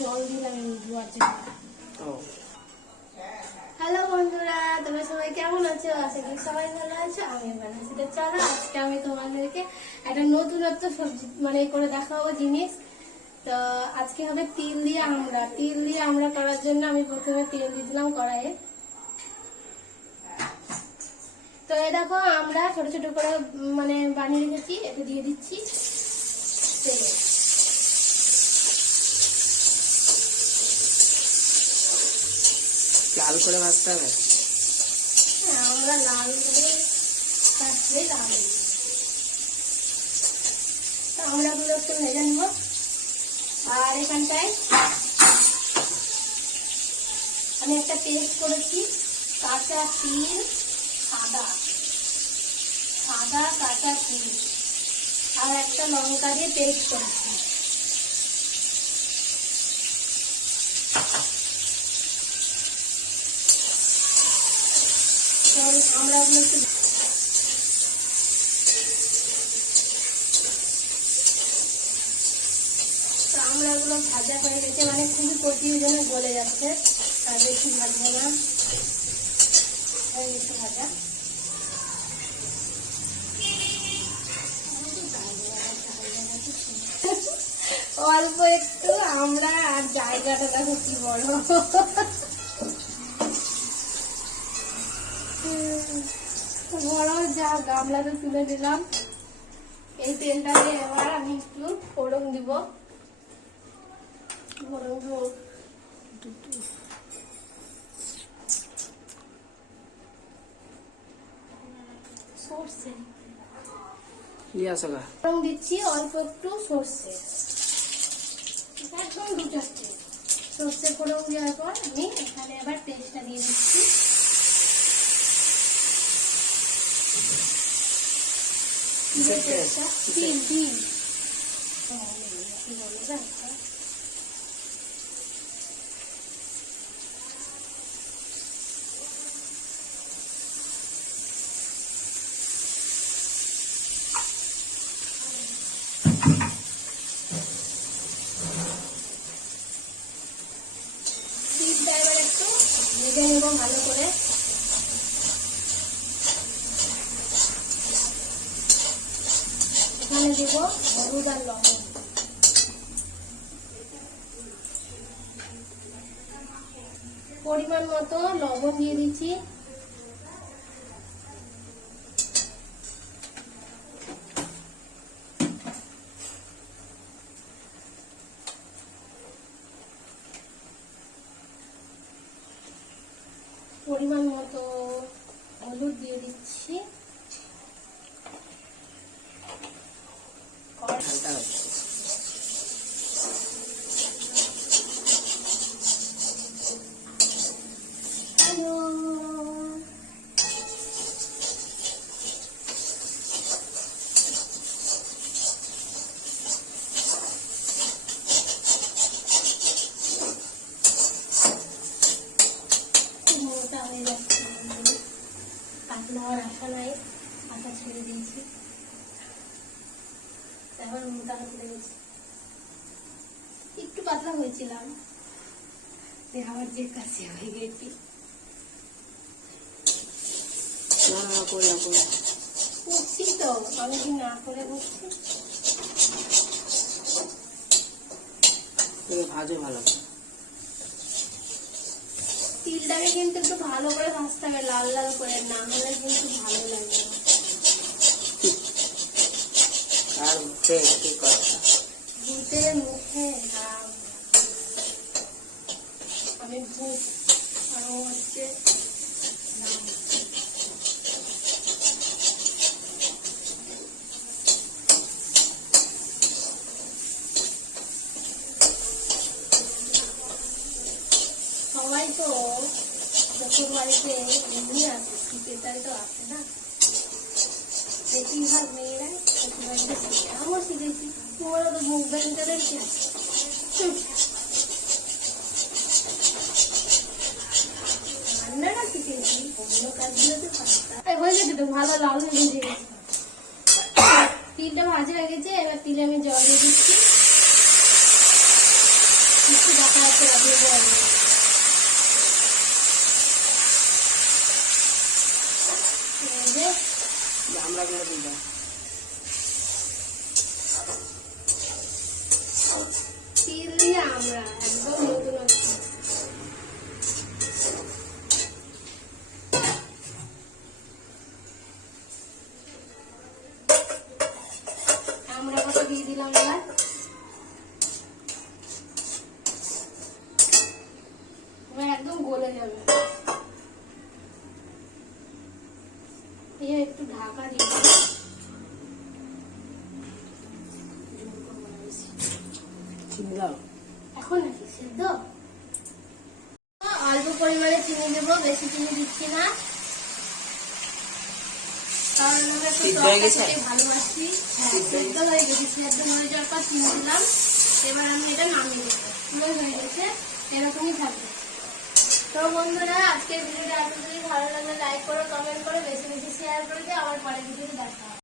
জল দিলাম ধোয়ার জন্য। হ্যালো বন্ধুরা, তোমরা সবাই কেমন আছো? আশা করি সবাই ভালো আছো, আমি ভালো আছি। তো চলো আজকে আমি তোমাদেরকে একটা নতুনত্ব সবজি করে দেখাবো জিনিস। তো আজকে হবে তিল দিয়ে আমরা করার জন্য আমি প্রথমে তেল দিয়ে দিলাম কড়াইয়ে। তো এই দেখো আমরা ছোট ছোট করে বানিয়ে রেখেছি, এটা দিয়ে দিচ্ছি তেলে। লাল করে ভাজতে হবে। হ্যাঁ, আমরা লাল করে ভাজলে লাল। তো আমরা গুলো একটু ভেজে নেব। আর এখানটায় আমি একটা পেস্ট করেছি, কাঁচা তিল, সাদা কাঁচা তিল আর একটা লঙ্কা দিয়ে পেস্ট করেছি। আমরা ওগুলো একটু ভাজা হয়ে গেছে, খুবই কঠিন জন্য গলে যাচ্ছে, তার বেশি ভাজবো না, হয়ে গেছে ভাজা। অল্প একটু আমরা, আর জায়গাটা দেখো কি বড়, বড় যা গামলাতে তুলে দিলাম। এই তেলটাকে এবার আমি একটু ফোড়ন দিব। সর্ষে ফোড়ন দিচ্ছি, অল্প একটু সর্ষে, একদম 2 চামচ সর্ষে ফোড়ন দেওয়ার পর আমি এখানে আবার পেস্টটা দিয়ে দিচ্ছি। এবার একটু ভেজে নেব ভালো করে। এখানে দেব হলুদ আর লবণ, পরিমাণ মতো লবণ দিয়ে দিচ্ছি। পরিমাণ মতো হলুদ দিয়ে দিচ্ছি। পাতলা আশা নাই, আশা ছেড়ে দিয়েছি, এখন মোটা হতে গেছে। একটু পাতলা হয়েছিলাম, আবার যে কাছে হয়ে গেছি। করছি তো, আমি কি না করে বসছি। ভাজো ভালো, তিলটাকে কিন্তু একটু ভালো করে ভাজতে হবে, লাল লাল করে, না হলে কিন্তু ভালো লাগবে না। আর মুখে কি কথা, মুখে আমি ভূত আর হচ্ছে সবাই তো শ্বশুর বাড়িতে এমনি আসে, শীতেটাই তো আসে না, বেশিরভাগ মেয়েরাই শ্বশুর বাড়িতে শিখে। আমিও শিখেছি, তোমারও তো মুখ ব্যাংকারের কি আছে, রান্নাটা শিখেছি, অন্য কাজগুলো তো পারতাম। হয়ে গেছে তো, ভালো লাল হয়ে গেছে। তিলটা ভাজা হয়ে গেছে, এবার তিলে আমি জল দিয়ে দিচ্ছি। একটু আছে আপনি বলেন। এই যে আমরা গুলো দিই দাও। তিল দিয়ে আমরা একদম নতুনত্ব। আমরা কত দিয়ে দিলাম এবার। এবার একদম গলে যাবে। একটু ঢাকা দিয়ে দিই। চিনি দাও। এখন নাকি সিদ্ধ? অল্প পরিমাণে চিনি দেবো, বেশি চিনি দিচ্ছি না, কারণ আমরা একটু সিদ্ধ হয়ে গেছে? টকটা ভালোবাসি। হ্যাঁ, সিদ্ধ হয়ে গেছে। সিদ্ধ হয়ে যাওয়ার পর চিনি দিলাম। এবার আমি এটা নামিয়ে দেবো। হয়ে গেছে, এরকমই থাকবে। তো বন্ধুরা, আজকের ভিডিওটা আপনাদের ভালো লাগলে লাইক করো, কমেন্ট করো, বেশি বেশি শেয়ার করে দিও। আবার পরের ভিডিওতে দেখা